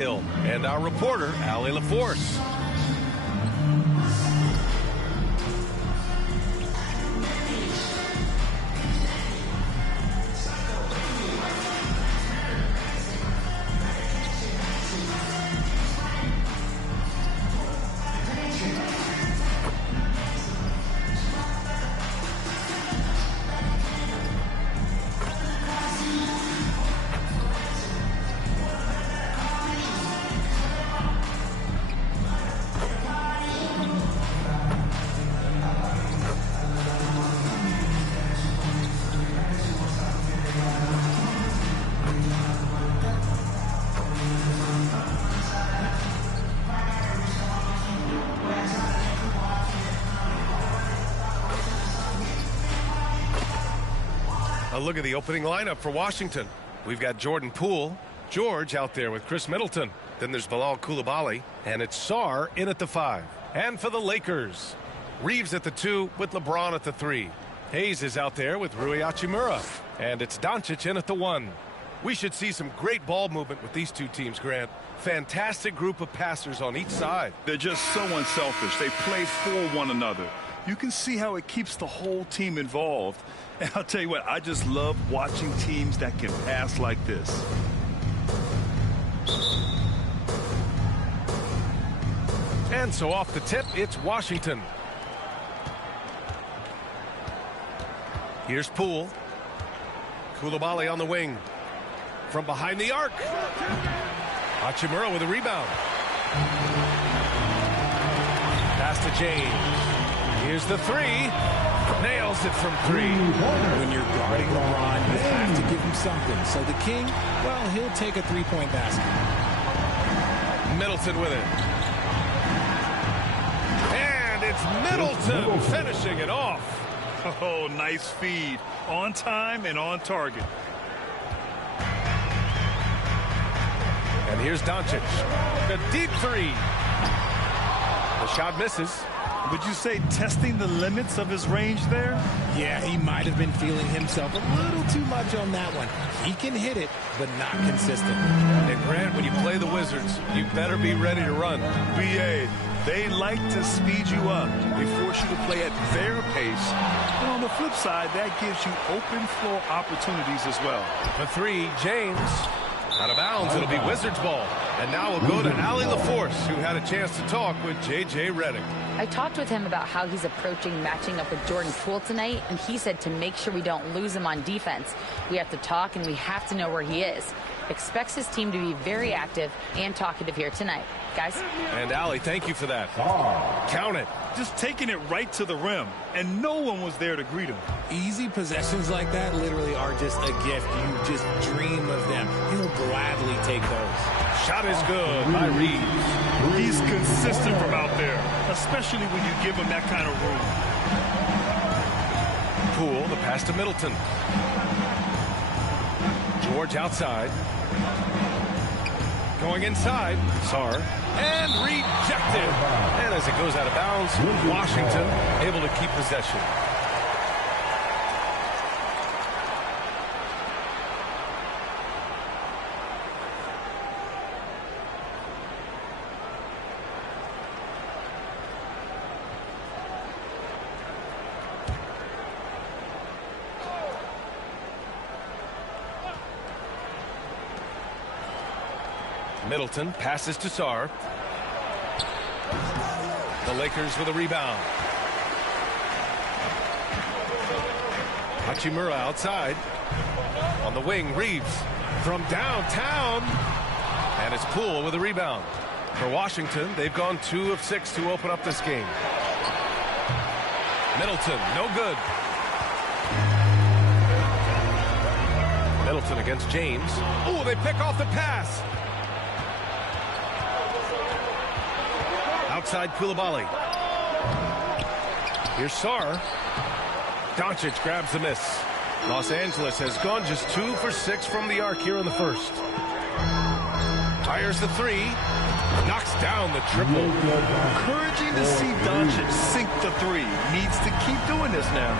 Hill and our reporter, Allie LaForce. A look at the opening lineup for Washington. We've got Jordan Poole, George out there with Chris Middleton. Then there's Bilal Coulibaly, and it's Sarr in at the 5. And for the Lakers, Reeves at the 2 with LeBron at the 3. Hayes is out there with Rui Hachimura, and it's Doncic in at the 1. We should see some great ball movement with these two teams, Grant. Fantastic group of passers on each side. They're just so unselfish. They play for one another. You can see how it keeps the whole team involved. And I'll tell you what, I just love watching teams that can pass like this. And so off the tip, it's Washington. Here's Poole. Coulibaly on the wing. From behind the arc. Hachimura with a rebound. Pass to James. Here's the 3. Nails it from 3. When you're guarding LeBron, you have to give him something. So the King, well, he'll take a three-point basket. Middleton with it. And it's Middleton finishing it off. Oh, nice feed. On time and on target. And here's Doncic. The deep 3. The shot misses. Would you say testing the limits of his range there? Yeah, he might have been feeling himself a little too much on that one. He can hit it, but not consistently. And Grant, when you play the Wizards, you better be ready to run. BA, they like to speed you up. They force you to play at their pace. And on the flip side, that gives you open floor opportunities as well. The 3, James. Out of bounds, it'll be Wizards ball. And now we'll go to Allie LaForce, who had a chance to talk with J.J. Redick. I talked with him about how he's approaching matching up with Jordan Poole tonight, and he said to make sure we don't lose him on defense, we have to talk and we have to know where he is. Expects his team to be very active and talkative here tonight. Guys? And Allie, thank you for that. Count it. Just taking it right to the rim, and no one was there to greet him. Easy possessions like that literally are just a gift. You just dream of them. He'll gladly take those. Shot is good by Reeves. He's consistent from out there, especially when you give him that kind of room. Poole, the pass to Middleton. George outside. Going inside. Sarr. And rejected. And as it goes out of bounds, Washington able to keep possession. Middleton passes to Sarr. The Lakers with a rebound. Hachimura outside. On the wing, Reeves from downtown. And it's Poole with a rebound. For Washington, they've gone 2 of 6 to open up this game. Middleton, no good. Middleton against James. Oh, they pick off the pass. Outside Coulibaly. Here's Sarr. Doncic grabs the miss. Los Angeles has gone just 2 for 6 from the arc here in the first. Fires the 3. Knocks down the triple. Encouraging to see Doncic sink the 3. Needs to keep doing this now.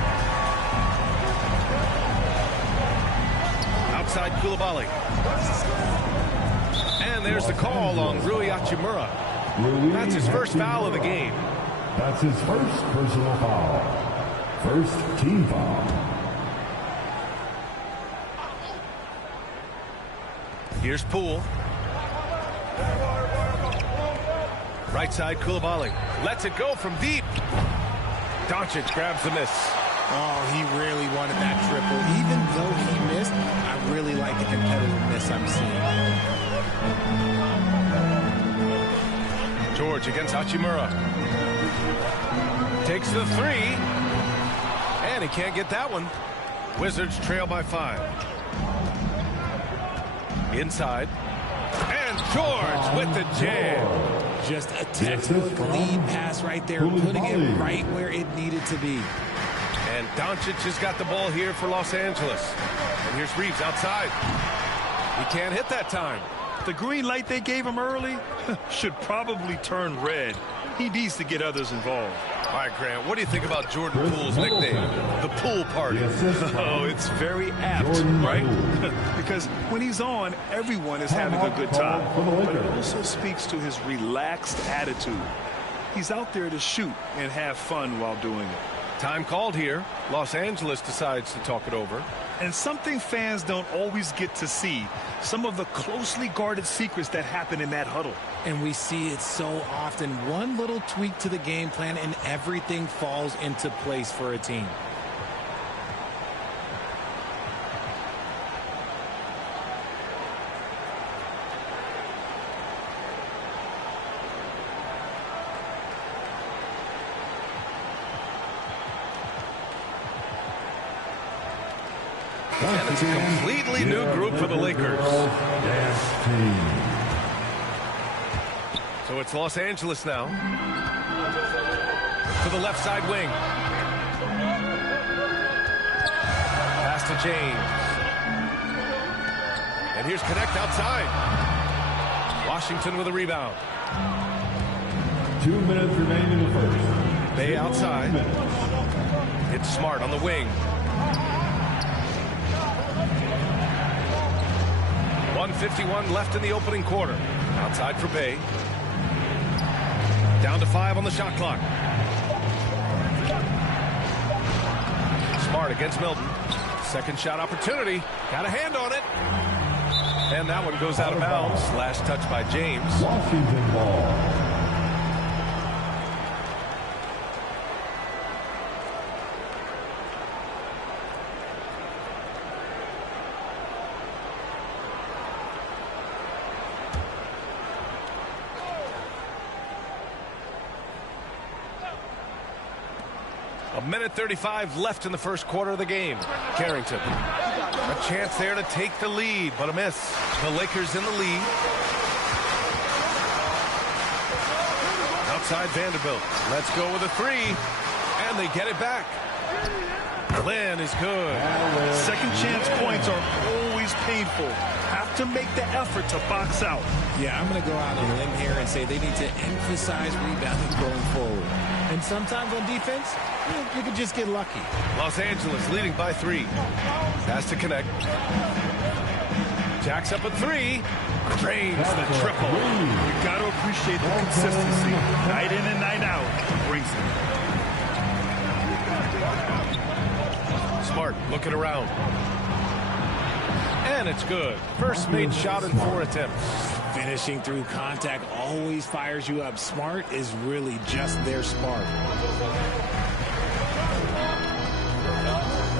Outside Coulibaly. And And there's the call on Rui Hachimura. That's his first foul of the game. That's his first personal foul. First team foul. Here's Poole. Right side, Koulibaly. Lets it go from deep. Doncic grabs the miss. Oh, he really wanted that triple. Even though he missed, I really like the competitiveness I'm seeing. George against Hachimura. Takes the three. And he can't get that one. Wizards trail by 5. Inside. And George with the jam. Just a textbook lead pass right there, putting it right where it needed to be. And Doncic has got the ball here for Los Angeles. And here's Reeves outside. He can't hit that time. The green light they gave him early should probably turn red. He needs to get others involved. All right, Grant, what do you think about Jordan Poole's nickname, the Pool Party? Oh, it's very apt, right? Because when he's on, everyone is having a good time. But it also speaks to his relaxed attitude. He's out there to shoot and have fun while doing it. Time called here. Los Angeles decides to talk it over. And something fans don't always get to see, some of the closely guarded secrets that happen in that huddle. And we see it so often. One little tweak to the game plan and everything falls into place for a team. And it's a completely new group for the Lakers. So it's Los Angeles now. To the left side wing. Pass to James. And here's Connect outside. Washington with a rebound. 2 minutes remaining in the first. Bay outside. It's Smart on the wing. 1:51 left in the opening quarter. Outside for Bay. Down to 5 on the shot clock. Smart against Milton. Second shot opportunity. Got a hand on it. And that one goes out of bounds. Last touch by James. Washington ball. A minute 35 left in the first quarter of the game. Carrington. A chance there to take the lead, but a miss. The Lakers in the lead. Outside Vanderbilt. Let's go with a three. And they get it back. Glenn is good. Second chance points are always painful. Have to make the effort to box out. Yeah, I'm going to go out on a limb here and say they need to emphasize rebounding going forward. And sometimes on defense, you could just get lucky. Los Angeles leading by 3. Pass to Connect. Jacks up a 3. Drains the triple. You got to appreciate the consistency. Night in and night out. Brings it. Smart looking around. And it's good. First made shot in 4 attempts. Finishing through contact always fires you up. Smart is really just their spark.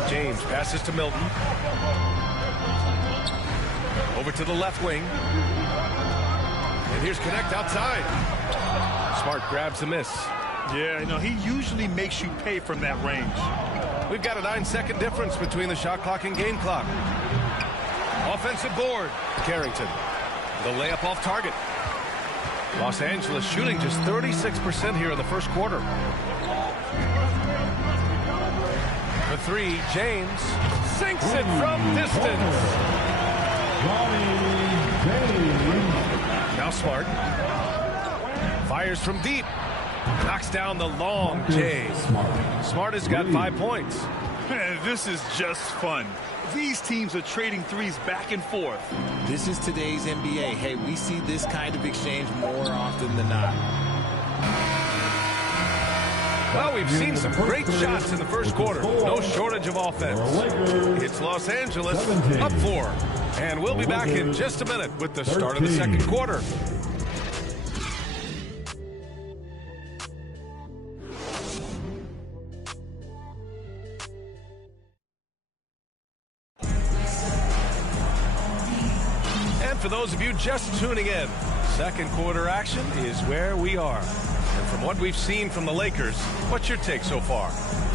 James passes to Milton. Over to the left wing. And here's Connect outside. Smart grabs the miss. Yeah, he usually makes you pay from that range. We've got a 9-second difference between the shot clock and game clock. Offensive board. Carrington. The layup off target. Los Angeles shooting just 36% here in the first quarter. The 3, James sinks it from distance. Now Smart. Fires from deep. Knocks down the long J. Smart has got 5 points. Man, this is just fun. These teams are trading threes back and forth. This is today's NBA. Hey, we see this kind of exchange more often than not. Well, we've seen some great shots in the first quarter. No shortage of offense. It's Los Angeles up 4. And we'll be back in just a minute with the start of the second quarter. And for those of you just tuning in, second quarter action is where we are. And from what we've seen from the Lakers, what's your take so far?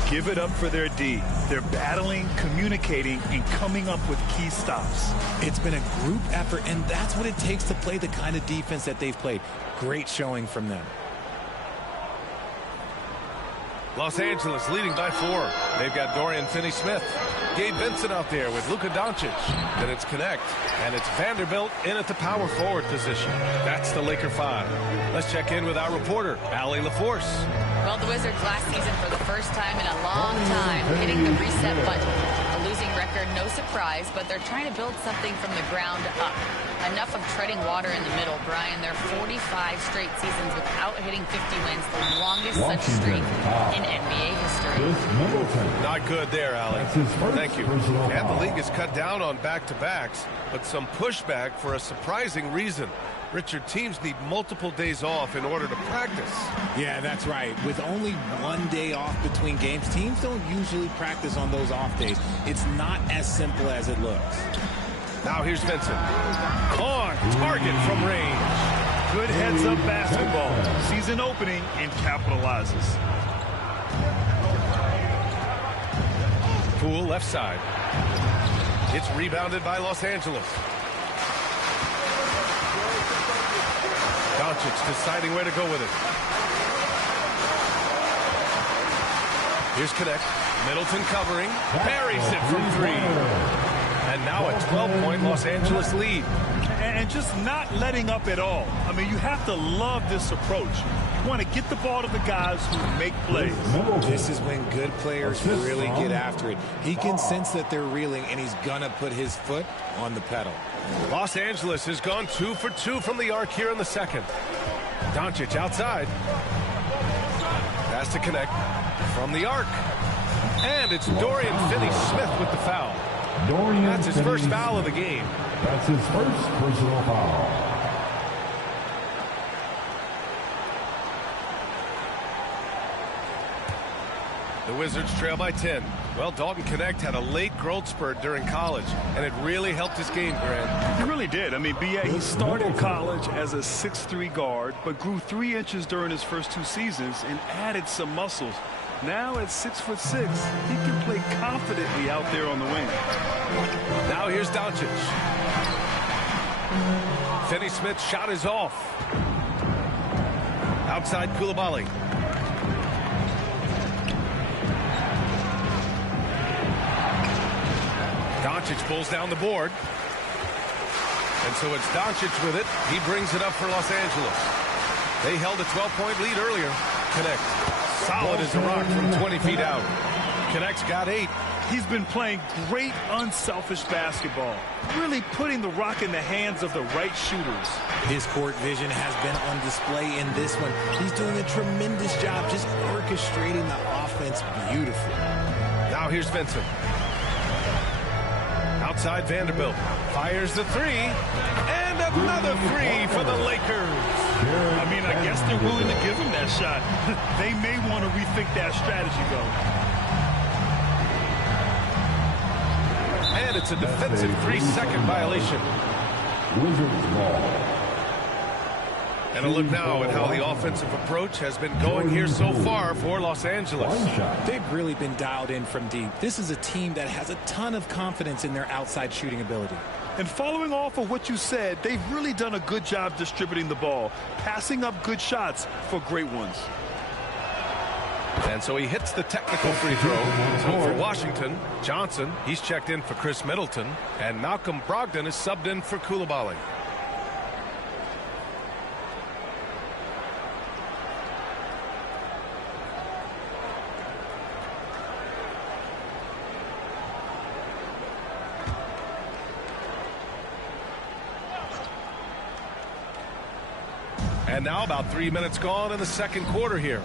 Give it up for their D. They're battling, communicating, and coming up with key stops. It's been a group effort, and that's what it takes to play the kind of defense that they've played. Great showing from them. Los Angeles leading by 4. They've got Dorian Finney-Smith. Gabe Vincent out there with Luka Doncic. Then it's Connect. And it's Vanderbilt in at the power forward position. That's the Laker 5. Let's check in with our reporter, Allie LaForce. Well, the Wizards last season for the first time in a long time hitting the reset button. A losing record, no surprise, but they're trying to build something from the ground up. Enough of treading water in the middle, Brian. They're 45 straight seasons without hitting 50 wins, the longest such streak in NBA history. Not good there, Allie. Thank you. And the league has cut down on back-to-backs, but some pushback for a surprising reason. Richard, teams need multiple days off in order to practice. Yeah, that's right. With only one day off between games, teams don't usually practice on those off days. It's not as simple as it looks. Now here's Vincent. On target from range. Good heads-up basketball. Sees an opening and capitalizes. Poole left side. It's rebounded by Los Angeles. Doncic deciding where to go with it. Here's Connect. Middleton covering. Buries it from 3. And now a 12-point Los Angeles lead. And just not letting up at all. I mean, you have to love this approach. You want to get the ball to the guys who make plays. This is when good players really get after it. He can sense that they're reeling, and he's going to put his foot on the pedal. Los Angeles has gone 2 for 2 from the arc here in the second. Doncic outside. Pass to Connect from the arc. And it's Dorian Finney-Smith with the foul. That's his first foul of the game. That's his first personal foul. The Wizards trail by 10. Well, Dalton Connect had a late growth spurt during college, and it really helped his game, Grant. He really did. I mean, B.A., he started college as a 6'3" guard, but grew 3 inches during his first 2 seasons and added some muscles. Now at 6'6", he can play confidently out there on the wing. Now here's Doncic. Finney-Smith's shot is off. Outside Coulibaly. Doncic pulls down the board. And so it's Doncic with it. He brings it up for Los Angeles. They held a 12-point lead earlier. Connect. Solid as a rock from 20 feet out. Connect's got 8. He's been playing great unselfish basketball, really putting the rock in the hands of the right shooters. His court vision has been on display in this one. He's doing a tremendous job just orchestrating the offense beautifully. Now here's Vincent. Outside Vanderbilt. Fires the 3. And another 3 for the Lakers. I mean, I guess they're willing to give him that shot. They may want to rethink that strategy, though. And it's a defensive 3-second violation. Wizards ball. And a look now at how the offensive approach has been going here so far for Los Angeles. They've really been dialed in from deep. This is a team that has a ton of confidence in their outside shooting ability. And following off of what you said, they've really done a good job distributing the ball, passing up good shots for great ones. And so he hits the technical free throw. So for Washington, Johnson, he's checked in for Chris Middleton, and Malcolm Brogdon is subbed in for Coulibaly. And now about 3 minutes gone in the second quarter here.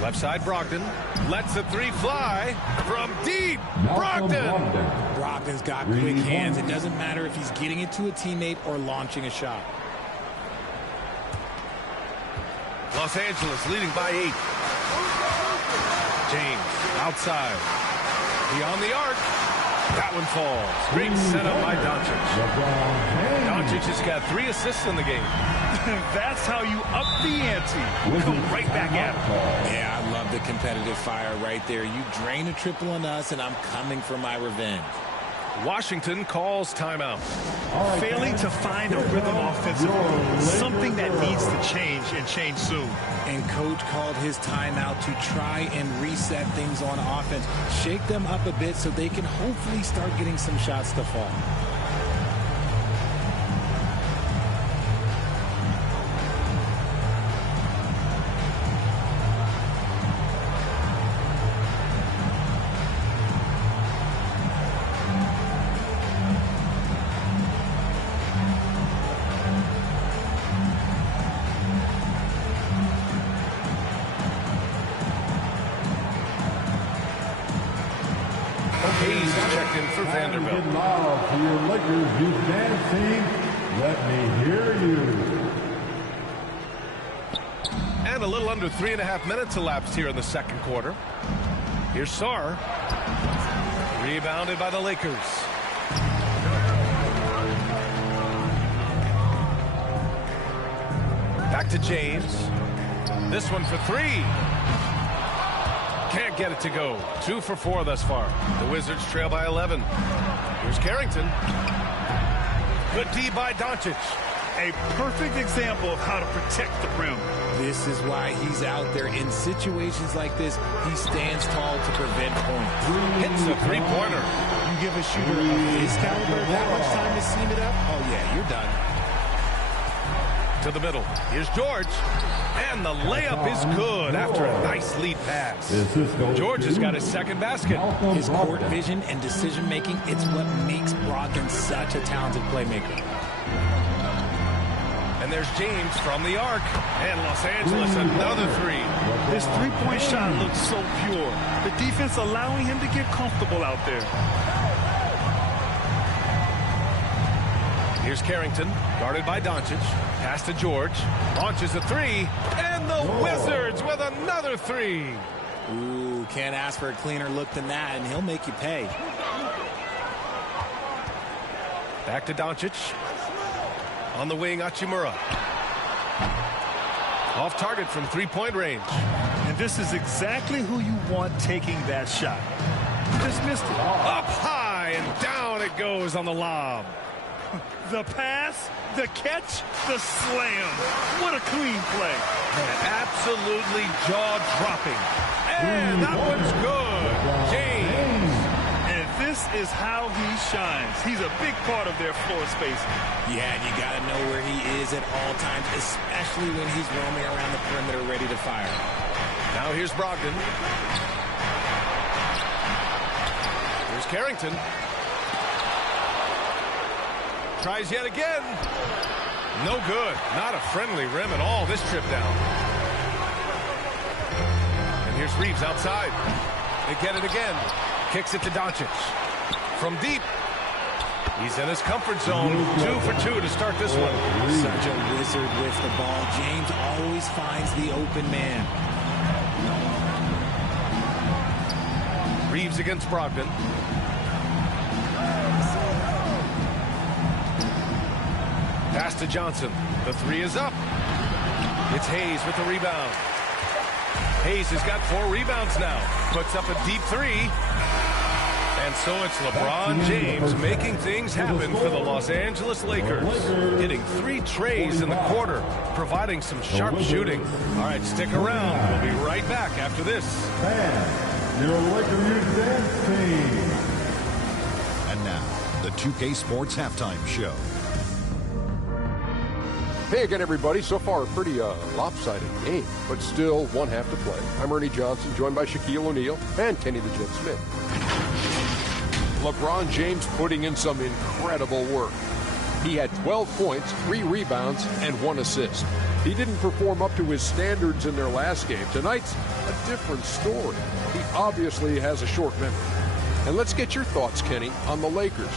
Left side Brogdon lets the three fly from deep. Brogdon. Brogdon's got quick hands. It doesn't matter if he's getting it to a teammate or launching a shot. Los Angeles leading by 8. James outside. Beyond the arc. That one falls. Great setup by Doncic. Doncic has got 3 assists in the game. That's how you up the ante. Come right back at him. Yeah, I love the competitive fire right there. You drain a triple on us, and I'm coming for my revenge. Washington calls timeout. Failing to find a rhythm offensively, something that needs to change and change soon. And coach called his timeout to try and reset things on offense. Shake them up a bit so they can hopefully start getting some shots to fall. Hayes checked in for Vanderbilt. Get loud for your Lakers. You dancing. Let me hear you. And a little under 3.5 minutes elapsed here in the second quarter. Here's Sarr. Rebounded by the Lakers. Back to James. This one for 3. Can't get it to go. 2 for 4 thus far. The Wizards trail by 11. Here's Carrington. Good D by Doncic. A perfect example of how to protect the rim. This is why he's out there. In situations like this, he stands tall to prevent points. Hits a three-pointer. You give a shooter of his caliber that much time to seam it up, oh yeah, you're done. To the middle. Here's George. And the layup is good after a nice lead pass. George has got his second basket. His court vision and decision-making, it's what makes Brogdon such a talented playmaker. And there's James from the arc. And Los Angeles, another 3. His three-point shot looks so pure. The defense allowing him to get comfortable out there. Here's Carrington, guarded by Doncic. Pass to George. Launches a 3. And the Wizards with another 3. Ooh, can't ask for a cleaner look than that, and he'll make you pay. Back to Doncic. On the wing, Hachimura. Off target from 3-point range. And this is exactly who you want taking that shot. Just missed it. Up high and down it goes on the lob. The pass, the catch, the slam. What a clean play. Absolutely jaw-dropping. And that one's good. James. And this is how he shines. He's a big part of their floor space. Yeah, and you got to know where he is at all times, especially when he's roaming around the perimeter ready to fire. Now here's Brogdon. Here's Carrington. Tries yet again. No good. Not a friendly rim at all this trip down. And here's Reeves outside. They get it again. Kicks it to Doncic. From deep. He's in his comfort zone. 2 for 2 to start this one. Such a wizard with the ball. James always finds the open man. Reeves against Brogdon. Pass to Johnson. The 3 is up. It's Hayes with the rebound. Hayes has got 4 rebounds now. Puts up a deep 3. And so it's LeBron James making things happen for the Los Angeles Lakers. Hitting 3 trays in the quarter, providing some sharp shooting. All right, stick around. We'll be right back after this. And your Lakers dance team. And now, the 2K Sports Halftime Show. Hey again, everybody. So far, a pretty lopsided game, but still one half to play. I'm Ernie Johnson, joined by Shaquille O'Neal and Kenny the Jet Smith. LeBron James putting in some incredible work. He had 12 points, 3 rebounds, and 1 assist. He didn't perform up to his standards in their last game. Tonight's a different story. He obviously has a short memory. And let's get your thoughts, Kenny, on the Lakers.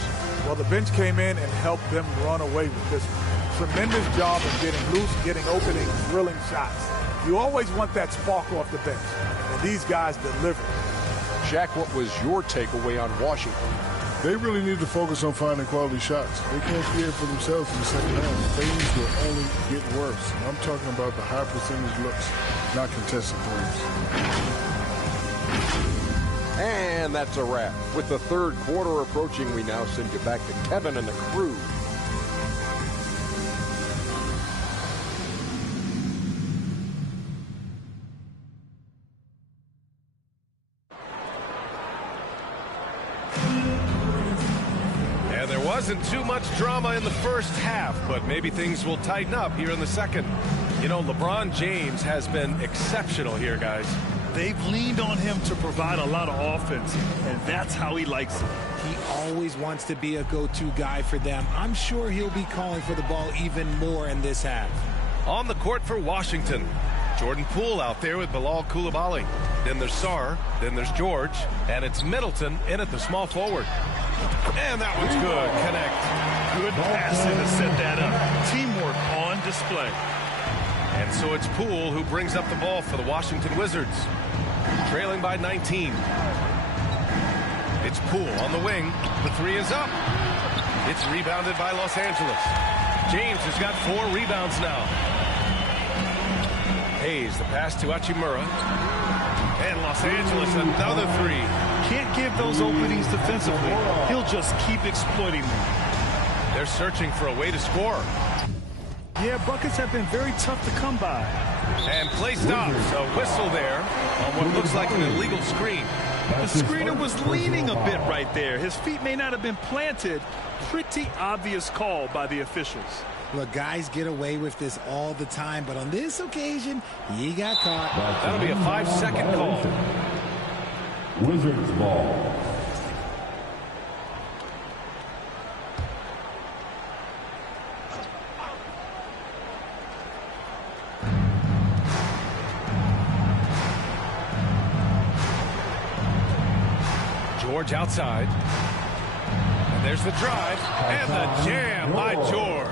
Well, the bench came in and helped them run away with this tremendous job of getting loose, getting openings, drilling shots. You always want that spark off the bench, and these guys delivered. Shaq, what was your takeaway on Washington? They really need to focus on finding quality shots. They can't create for themselves in the second half. Things will only get worse. And I'm talking about the high percentage looks, not contested threes. And that's a wrap. With the third quarter approaching, we now send you back to Kevin and the crew. And there wasn't too much drama in the first half, but maybe things will tighten up here in the second. You know, LeBron James has been exceptional here, guys. They've leaned on him to provide a lot of offense, and that's how he likes it. He always wants to be a go-to guy for them. I'm sure he'll be calling for the ball even more in this half. On the court for Washington, Jordan Poole out there with Bilal Coulibaly. Then there's Sarr, then there's George, and it's Middleton in at the small forward. And that one's good. Connect. Good passing to set that up. Teamwork on display. And so it's Poole who brings up the ball for the Washington Wizards. Trailing by 19. It's Poole on the wing. The three is up. It's rebounded by Los Angeles. James has got 4 rebounds now. Hayes, the pass to Hachimura. And Los Angeles, another 3. Can't give those openings defensively. He'll just keep exploiting them. They're searching for a way to score. Yeah, buckets have been very tough to come by. And play stops. A whistle there on what looks like an illegal screen. The screener was leaning a bit right there. His feet may not have been planted. Pretty obvious call by the officials. Look, guys get away with this all the time, but on this occasion, he got caught. That'll be a 5-second call. Wizards ball. George outside. And there's the drive. And the jam by George.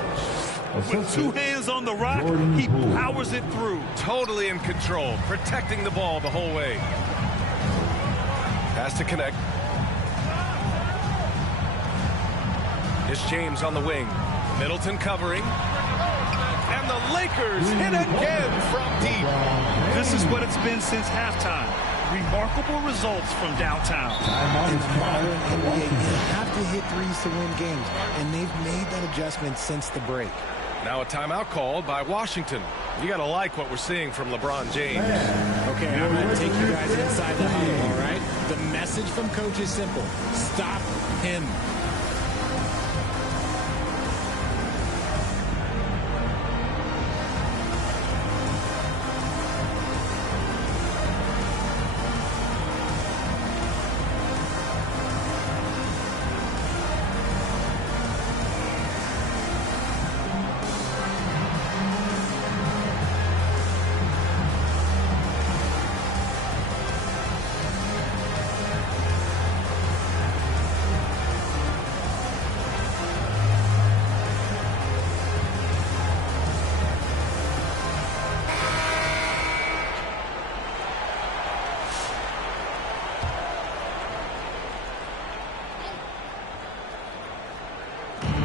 With 2 hands on the rock, he powers it through. Totally in control, protecting the ball the whole way. Pass to connect. It's James on the wing. Middleton covering. And the Lakers hit again from deep. This is what it's been since halftime. Remarkable results from downtown. In the modern NBA, you have to hit threes to win games, and they've made that adjustment since the break. Now a timeout called by Washington. You got to like what we're seeing from LeBron James. Okay, I'm going to take you guys inside the huddle, all right? The message from Coach is simple. Stop him.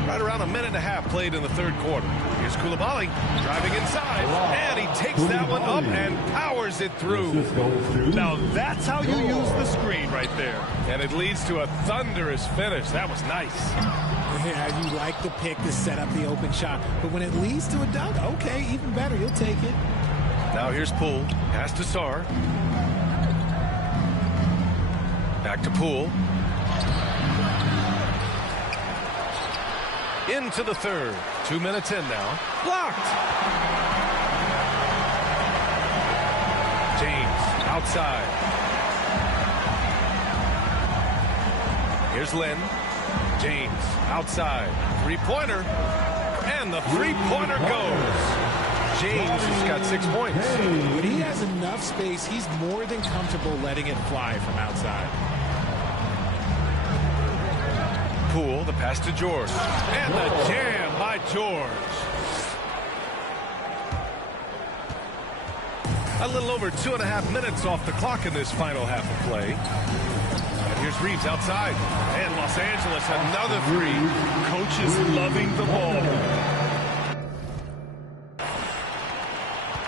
Right around a minute and a half played in the third quarter. Here's Coulibaly driving inside, and he takes that one up and powers it through. Now that's how you use the screen right there. And it leads to a thunderous finish. That was nice. Yeah, you like the pick to set up the open shot, but when it leads to a dunk, okay, even better, you'll take it. Now here's Poole. Pass to Sarr. Back to Poole. Into the third. 2 minutes in now. Blocked. James outside. Here's Lynn. James outside. Three-pointer. And the three-pointer goes. James has got 6 points. When he has enough space, he's more than comfortable letting it fly from outside. Poole, the pass to George. And the jam by George. A little over 2.5 minutes off the clock in this final half of play. And here's Reeves outside. And Los Angeles, another three. Coach is loving the ball.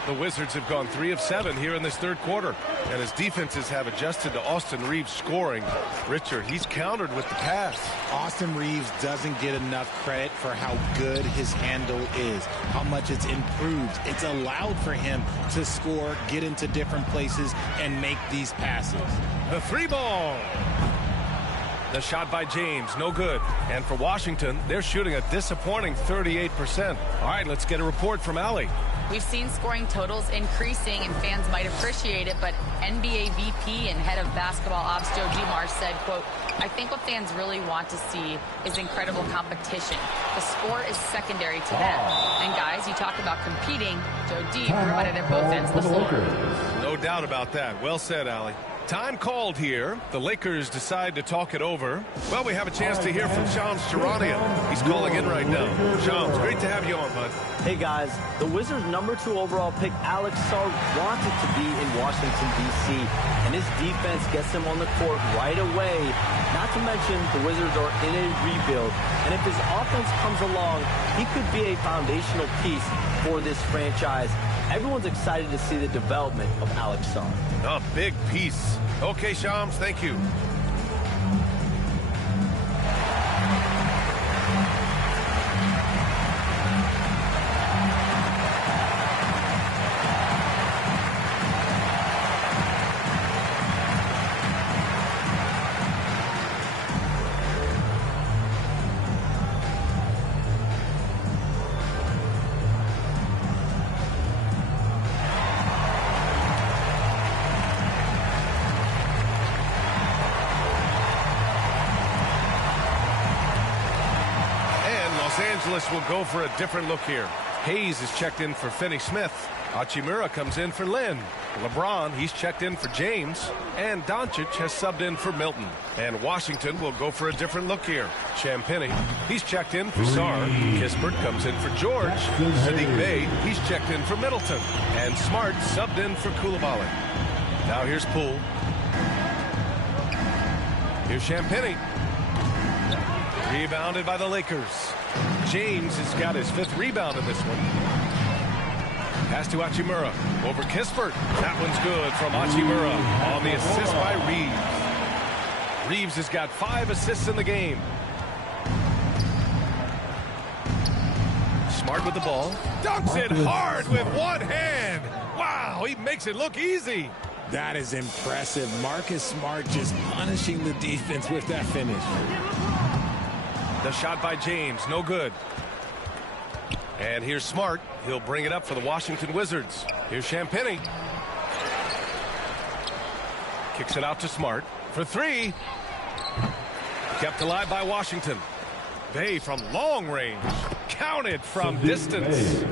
The Wizards have gone 3 of 7 here in this third quarter. And as defenses have adjusted to Austin Reeves scoring, Richard, he's countered with the pass. Austin Reeves doesn't get enough credit for how good his handle is, how much it's improved. It's allowed for him to score, get into different places, and make these passes. The 3 ball. The shot by James, no good. And for Washington, they're shooting a disappointing 38%. All right, let's get a report from Allie. We've seen scoring totals increasing, and fans might appreciate it, but NBA VP and head of basketball ops Joe Dumars said, quote, "I think what fans really want to see is incredible competition. The score is secondary to that." And guys, you talk about competing, Joe D provided at both ends of the floor. No doubt about that. Well said, Allie. Time called here. The Lakers decide to talk it over. Well, we have a chance to hear from Shams Charania. He's calling in right now. Shams, great to have you on, bud. Hey, guys. The Wizards' #2 overall pick, Alex Sarr, wanted to be in Washington, D.C., and his defense gets him on the court right away. Not to mention, the Wizards are in a rebuild, and if his offense comes along, he could be a foundational piece for this franchise. Everyone's excited to see the development of Alex Sarr. A big piece. Okay, Shams, thank you. Will go for a different look here. Hayes is checked in for Finney Smith. Hachimura comes in for Lynn. LeBron, he's checked in for James. And Doncic has subbed in for Milton. And Washington will go for a different look here. Champagnie, he's checked in for Sarr. Kispert comes in for George. Sadiq Bey, he's checked in for Middleton. And Smart subbed in for Coulibaly. Now here's Poole. Here's Champagnie. Rebounded by the Lakers. James has got his 5th rebound in this one. Pass to Hachimura. Over Kispert. That one's good from Hachimura on the assist by Reeves. Reeves has got 5 assists in the game. Smart with the ball. Dunks it hard with one hand. Wow, he makes it look easy. That is impressive. Marcus Smart just punishing the defense with that finish. The shot by James, no good. And here's Smart. He'll bring it up for the Washington Wizards. Here's Champagnie. Kicks it out to Smart for 3. Kept alive by Washington. Bey from long range. Counted from distance.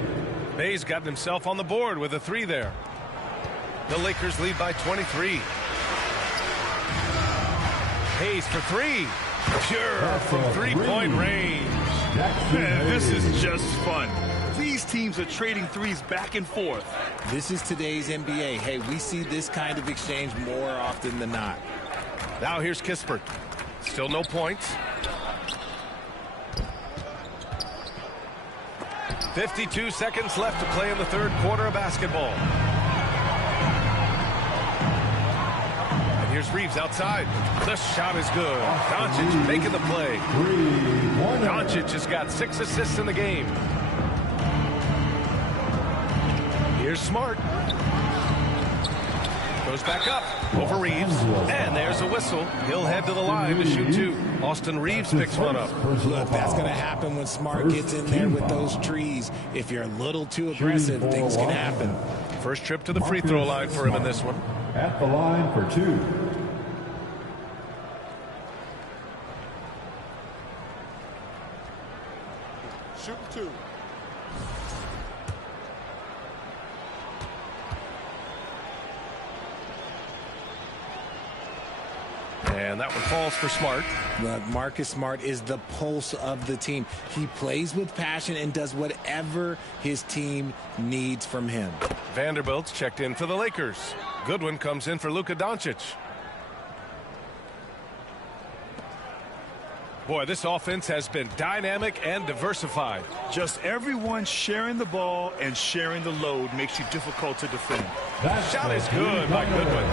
Bey's gotten himself on the board with a 3 there. The Lakers lead by 23. Hayes for 3. Pure from 3-point range. Man, this is just fun. These teams are trading threes back and forth. This is today's NBA. Hey, we see this kind of exchange more often than not. Now here's Kispert. Still no points. 52 seconds left to play in the third quarter of basketball. Here's Reeves outside. The shot is good. Doncic making the play. Doncic has got 6 assists in the game. Here's Smart. Goes back up over Reeves. And there's a whistle. He'll head to the line to shoot 2. Austin Reeves picks one up. Look, that's going to happen when Smart gets in there with those trees. If you're a little too aggressive, things can happen. First trip to the free throw line for him in this one. At the line for 2. Shoot 2. And that one falls for Smart. Look, Marcus Smart is the pulse of the team. He plays with passion and does whatever his team needs from him. Vanderbilt's checked in for the Lakers. Goodwin comes in for Luka Doncic. Boy, this offense has been dynamic and diversified. Just everyone sharing the ball and sharing the load makes you difficult to defend. That shot is good by Goodwin.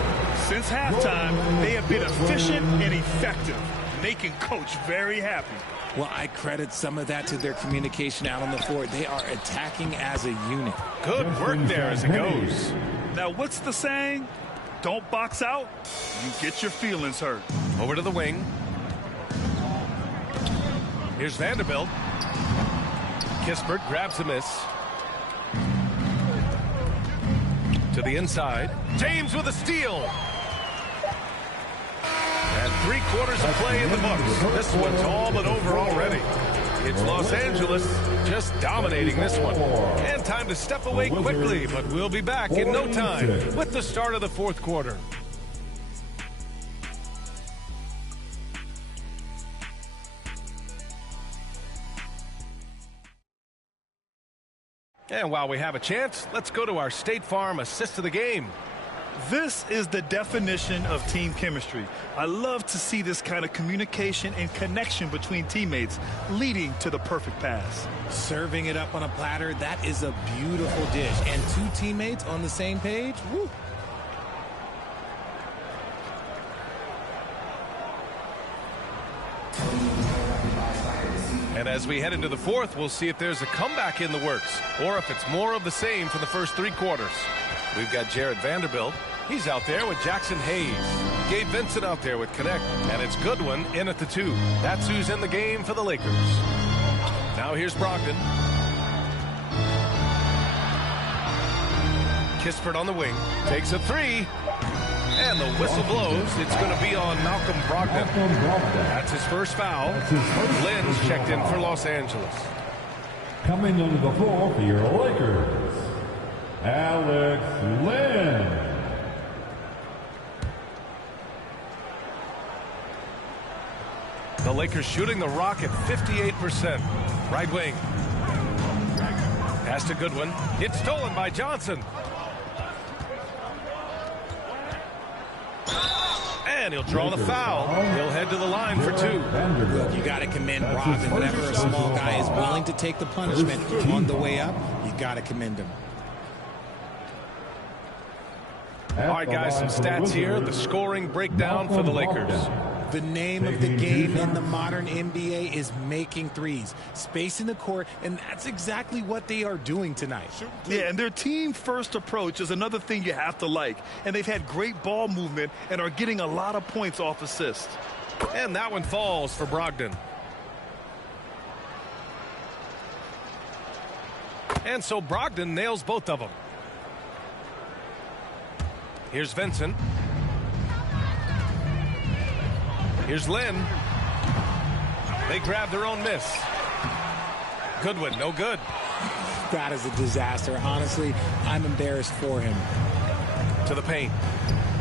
Since halftime, they have been efficient and effective, making Coach very happy. Well, I credit some of that to their communication out on the floor. They are attacking as a unit. Good work there as it goes. Now, what's the saying? Don't box out, you get your feelings hurt. Over to the wing. Here's Vanderbilt. Kispert grabs the miss. To the inside. James with a steal. And 3/4 of play in the books. This one's all but over already. It's Los Angeles just dominating this one. And time to step away quickly, but we'll be back in no time with the start of the fourth quarter. And while we have a chance, let's go to our State Farm assist of the game. This is the definition of team chemistry. I love to see this kind of communication and connection between teammates leading to the perfect pass. Serving it up on a platter, that is a beautiful dish. And two teammates on the same page, woo. And as we head into the fourth, we'll see if there's a comeback in the works or if it's more of the same for the first 3 quarters. We've got Jared Vanderbilt. He's out there with Jackson Hayes. Gabe Vincent out there with Connect. And it's Goodwin in at the 2. That's who's in the game for the Lakers. Now here's Brogdon. Kispert on the wing. Takes a 3. And the whistle blows. It's going to be on Malcolm Brogdon. That's his first foul. Lynn's checked in for Los Angeles. Coming onto the floor for your Lakers, Alex Len. The Lakers shooting the rock at 58%. Right wing. Pass to Goodwin. It's stolen by Johnson. And he'll draw the foul. He'll head to the line for 2. Look, you got to commend Brogdon. Whenever a small guy is willing to take the punishment on the way up, you got to commend him. All right, guys, some stats here. The scoring breakdown for the Lakers. The name of the game in the modern NBA is making threes, spacing the court, and that's exactly what they are doing tonight. Yeah, and their team-first approach is another thing you have to like. And they've had great ball movement and are getting a lot of points off assists. And that one falls for Brogdon. And so Brogdon nails both of them. Here's Vincent. Here's Lynn. They grab their own miss. Goodwin, no good. That is a disaster. Honestly, I'm embarrassed for him. To the paint.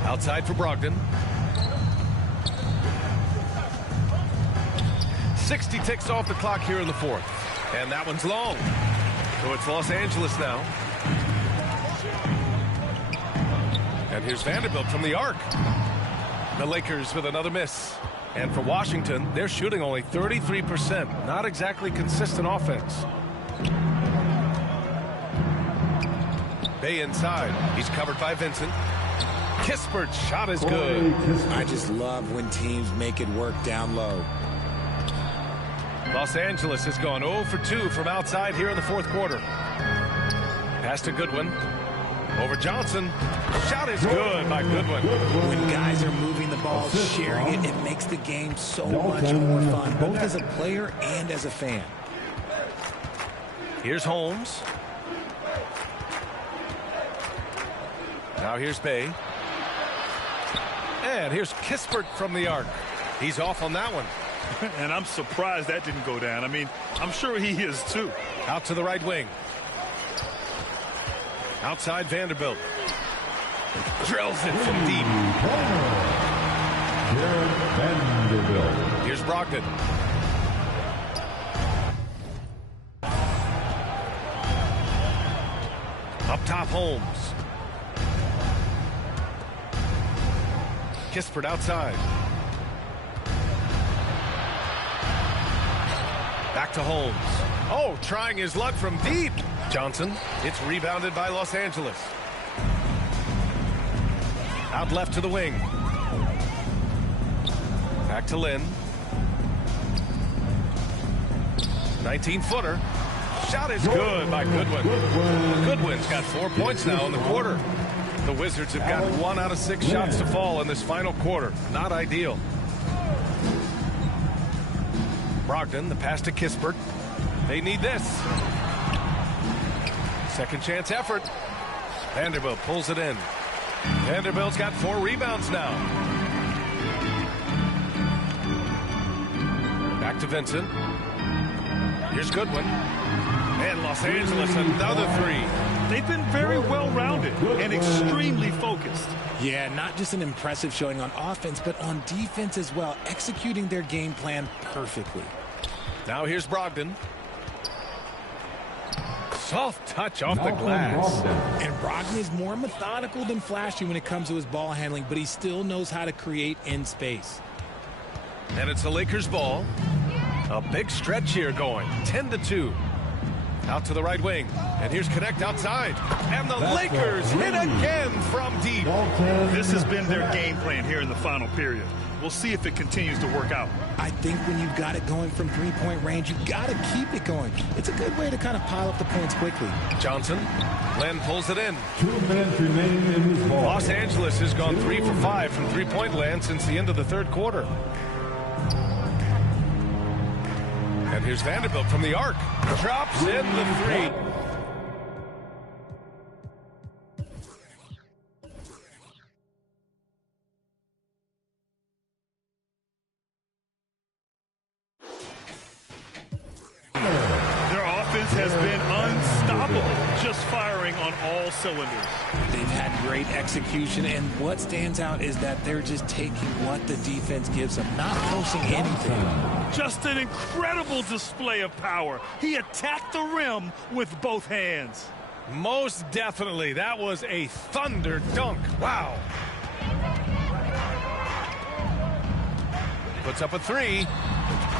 Outside for Brogdon. 60 ticks off the clock here in the fourth. And that one's long. So it's Los Angeles now. And here's Vanderbilt from the arc. The Lakers with another miss. And for Washington, they're shooting only 33%. Not exactly consistent offense. Bay inside. He's covered by Vincent. Kispert's shot is good. I just love when teams make it work down low. Los Angeles has gone 0 for 2 from outside here in the fourth quarter. Pass to Goodwin. Over Johnson. Shot is good by Goodwin. When guys are moving the ball, sharing it, it makes the game so much more fun, both as a player and as a fan. Here's Holmes. Now here's Bay. And here's Kispert from the arc. He's off on that one. And I'm surprised that didn't go down. I mean, I'm sure he is too. Out to the right wing. Outside Vanderbilt. Drills it from deep. Jared Vanderbilt. Here's Brogdon. Up top, Holmes. Kispert outside. Back to Holmes. Oh, trying his luck from deep. Johnson. It's rebounded by Los Angeles. Out left to the wing. Back to Lynn. 19-footer. Shot is good by Goodwin. Goodwin's got 4 points now in the quarter. The Wizards have got 1 out of 6 shots to fall in this final quarter. Not ideal. Brogdon, the pass to Kispert. They need this. Second chance effort. Vanderbilt pulls it in. Vanderbilt's got 4 rebounds now. Back to Vincent. Here's Goodwin. And Los Angeles, another 3. They've been very well-rounded and extremely focused. Yeah, not just an impressive showing on offense, but on defense as well, executing their game plan perfectly. Now here's Brogdon. Soft touch off the glass. And Brogdon is more methodical than flashy when it comes to his ball handling, but he still knows how to create in space. And it's the Lakers ball. A big stretch here going. 10-2. Out to the right wing. And here's Connect outside. And the Lakers hit again from deep. This has been their game plan here in the final period. We'll see if it continues to work out. I think when you've got it going from three-point range, you've got to keep it going. It's a good way to kind of pile up the points quickly. Johnson. Len pulls it in. 2 minutes remain in his ball. Los Angeles has gone 3 for 5 from three-point land since the end of the third quarter. And here's Vanderbilt from the arc. Drops in the 3. Their offense has been unstoppable, just firing on all cylinders. They've had great execution, and what stands out is that they're just taking what the defense gives them, not forcing anything. Just an incredible display of power. He attacked the rim with both hands. Most definitely. That was a thunder dunk. Wow. Puts up a 3.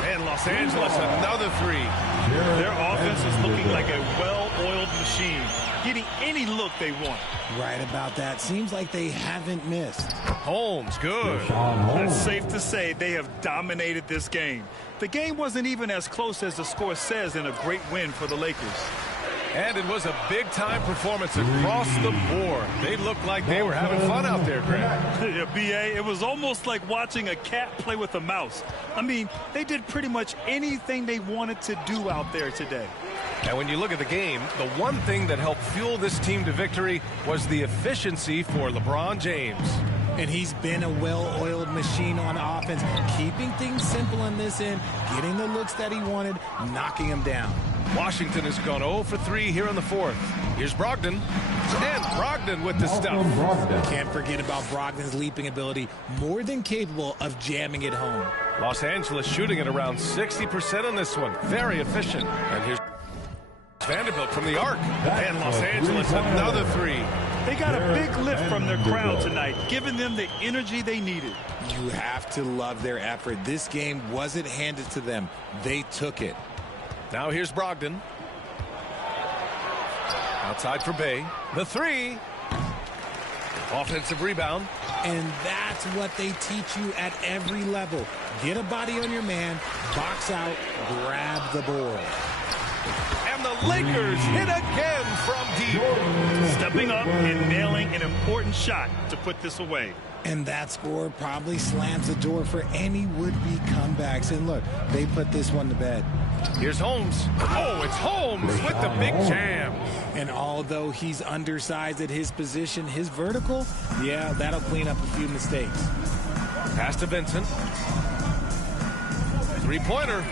And Los Angeles another 3. Their offense is looking like a well-oiled machine, getting any look they want. Right about that. Seems like they haven't missed. Holmes, good. It's safe to say they have dominated this game. The game wasn't even as close as the score says in a great win for the Lakers. And it was a big-time performance across the board. They looked like they were having fun out there, Greg. Yeah, B.A., it was almost like watching a cat play with a mouse. I mean, they did pretty much anything they wanted to do out there today. And when you look at the game, the one thing that helped fuel this team to victory was the efficiency for LeBron James. And he's been a well-oiled machine on offense, keeping things simple in this end, getting the looks that he wanted, knocking them down. Washington has gone 0 for 3 here in the fourth. Here's Brogdon. And Brogdon with the stuff. Can't forget about Brogdon's leaping ability, more than capable of jamming it home. Los Angeles shooting at around 60% on this one. Very efficient. And here's Vanderbilt from the arc. And Los Angeles another 3. They got a big lift from their crowd tonight, giving them the energy they needed. You have to love their effort. This game wasn't handed to them. They took it. Now here's Brogdon. Outside for Bay. The 3. Offensive rebound. And that's what they teach you at every level. Get a body on your man, box out, grab the board. And the Lakers hit again from deep. Stepping up and nailing an important shot to put this away. And that score probably slams the door for any would-be comebacks. And look, they put this one to bed. Here's Holmes. Oh, it's Holmes with the big jam. And although he's undersized at his position, his vertical, yeah, that'll clean up a few mistakes. Pass to Vincent. Three-pointer.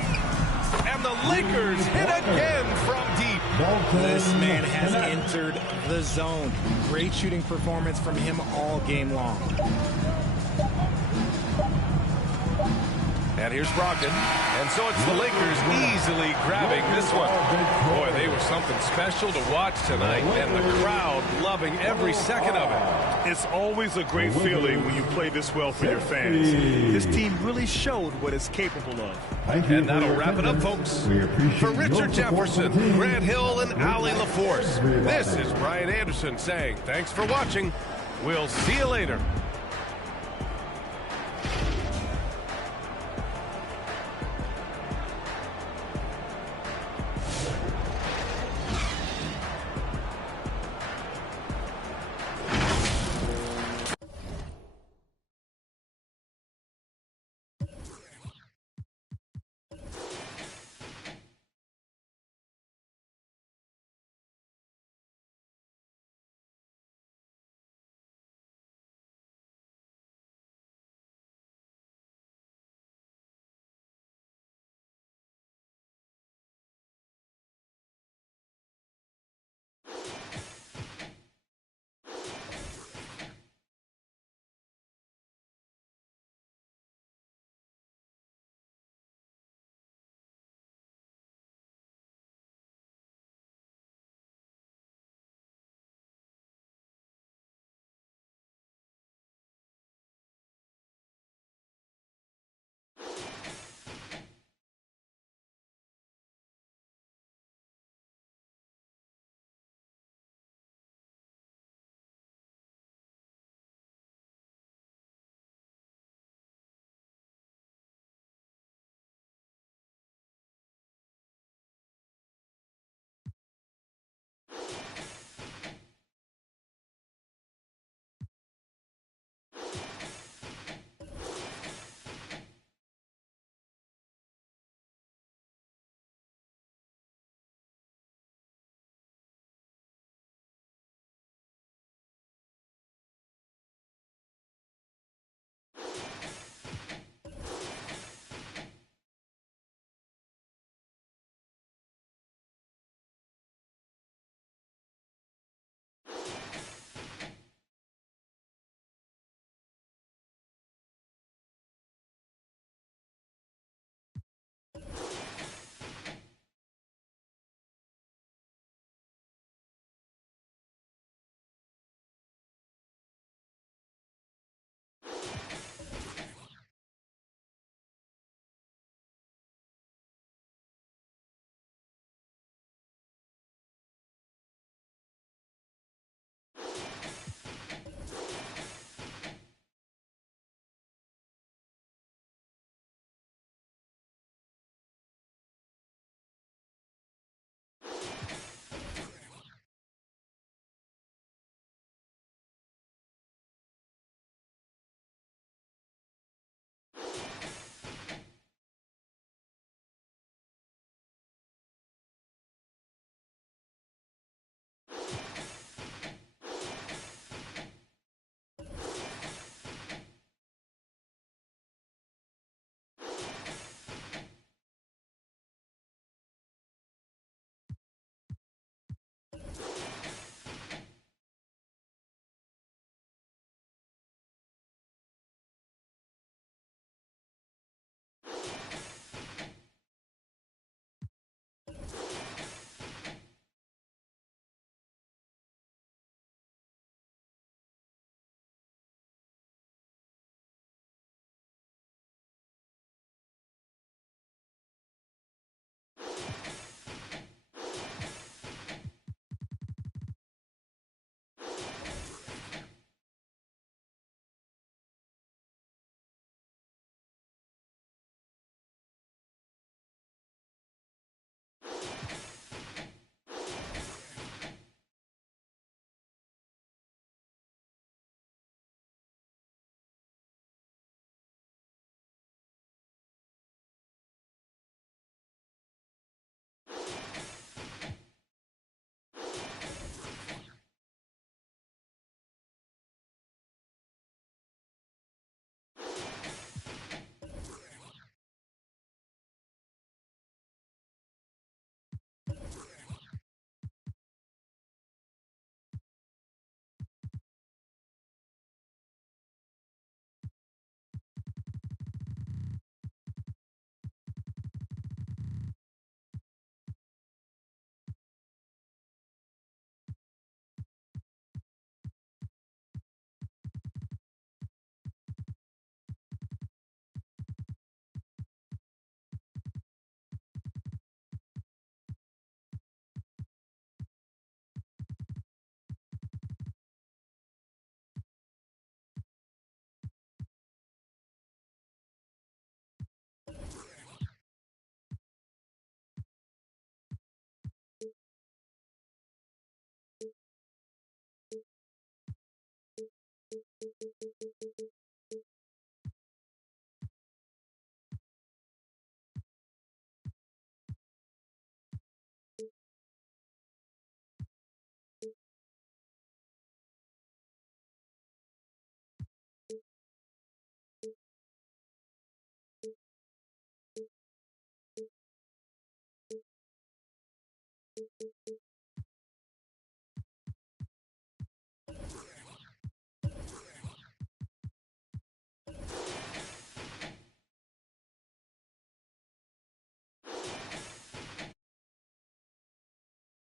And the Lakers hit again from deep. This man has entered the zone. Great shooting performance from him all game long. And here's Brogdon. And so it's the Lakers easily grabbing this one. Boy, they were something special to watch tonight, and the crowd loving every second of it. It's always a great feeling when you play this well for your fans. This team really showed what it's capable of. And that'll wrap it up, folks. For Richard Jefferson, Grant Hill, and Allie LaForce, this is Brian Anderson saying thanks for watching. We'll see you later.